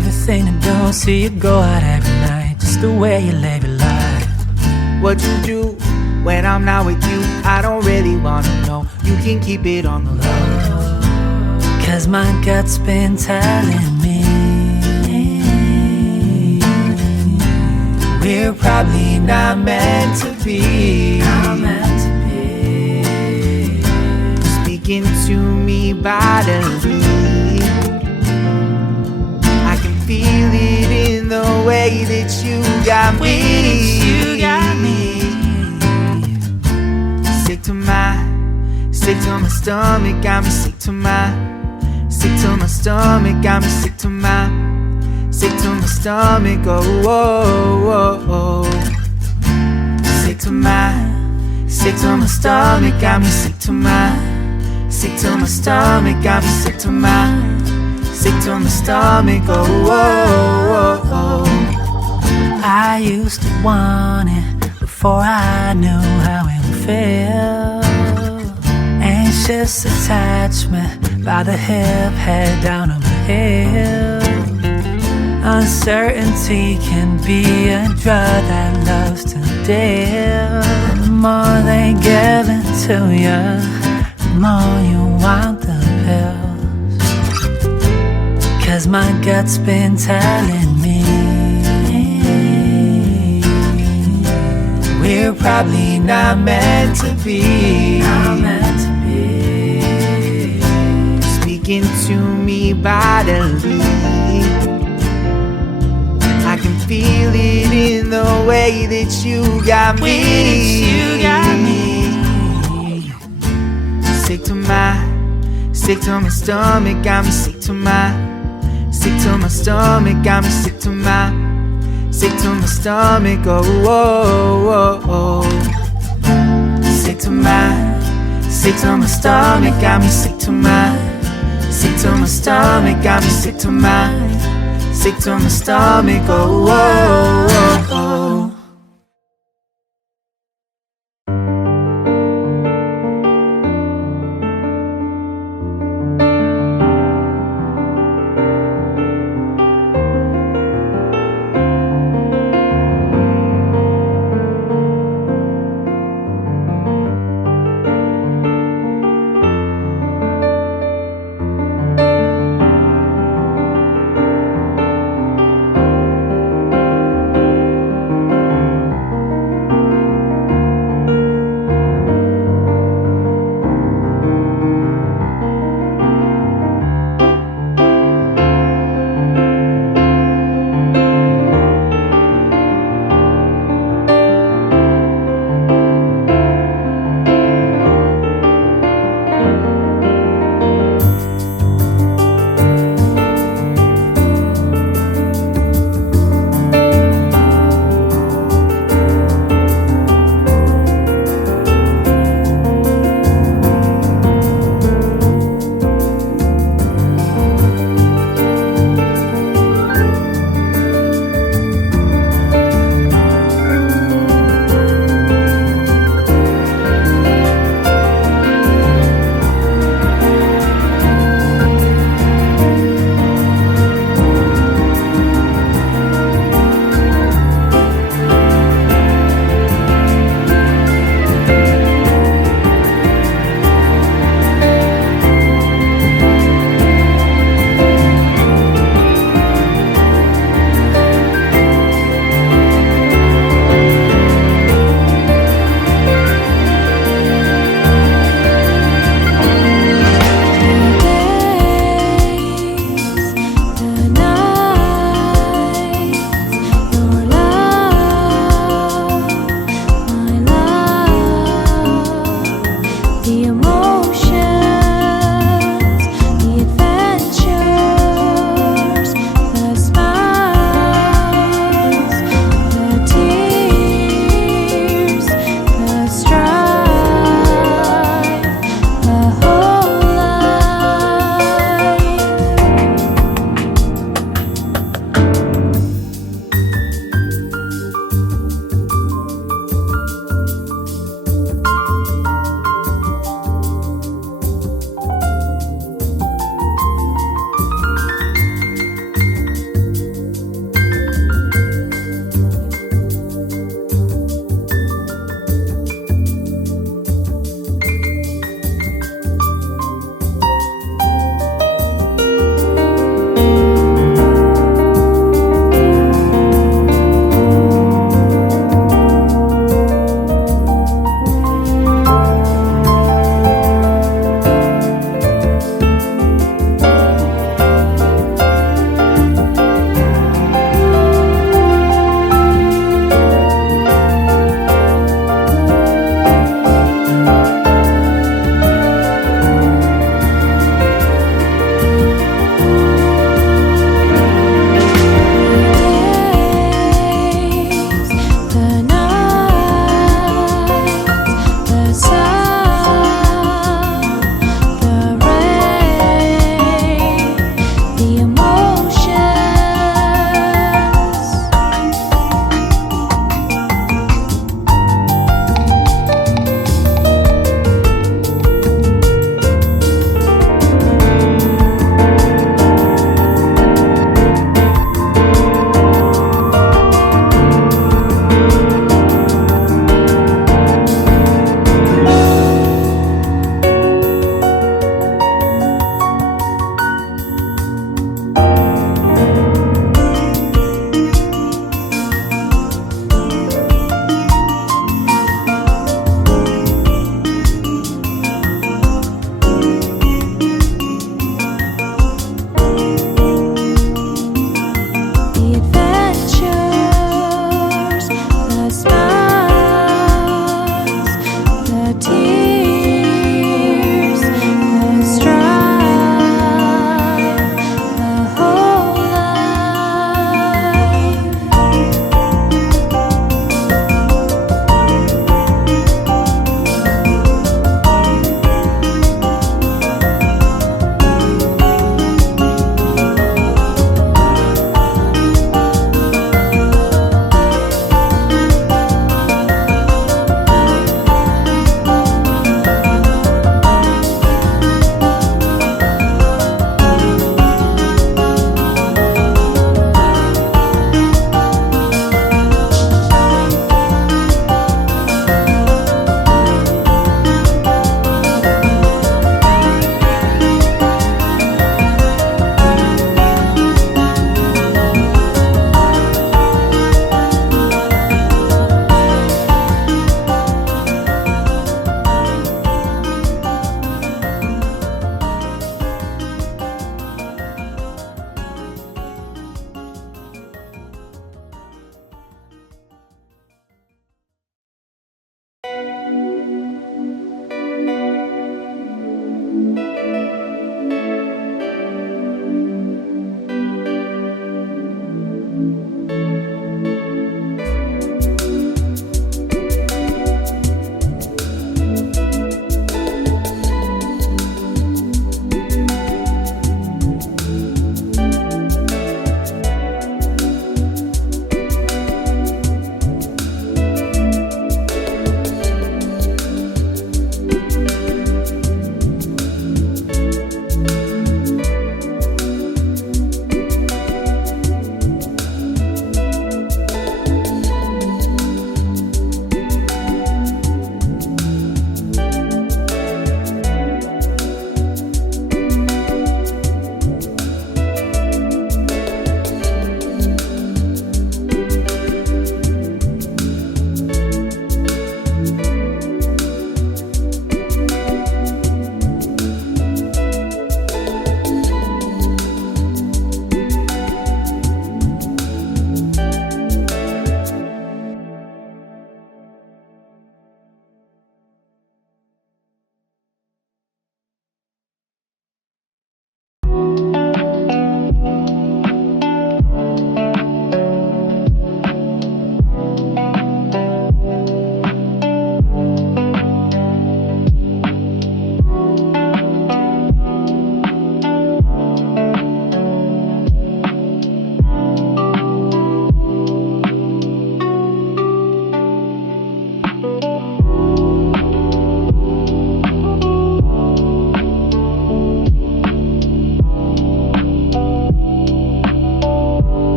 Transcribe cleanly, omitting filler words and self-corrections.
favorite thing to do. See you go out every night, just the way you live your life. What you do when I'm not with you, I don't really wanna know. You can keep it on the low. Cause my gut's been telling me we're probably not meant to be. not meant to be. Speaking to me bodily, I can feel it in the way that you got me. You got me. Sick to my stomach, got me sick to my stomach, got me sick to my stomach, oh, oh, oh, oh. Sick to my stomach, got me sick to my stomach, got me sick to my stomach, oh, oh, oh, oh. I used to want it before I knew how it would feel. Anxious attachment by the hip, head down on my heel. Uncertainty can be a drug that loves to deal. The more they give it to you, the more you want the pills. Cause my gut's been telling me we're probably not meant to be. not meant to be. Speaking to me bodily, I can feel it in the way that you got me. You got me. Sick to my stomach, got me sick to my stomach, got me sick to my stomach, oh, oh, oh, oh. Sick to my stomach, got me sick to my stomach, got me sick to my stomach, oh, oh, oh, oh.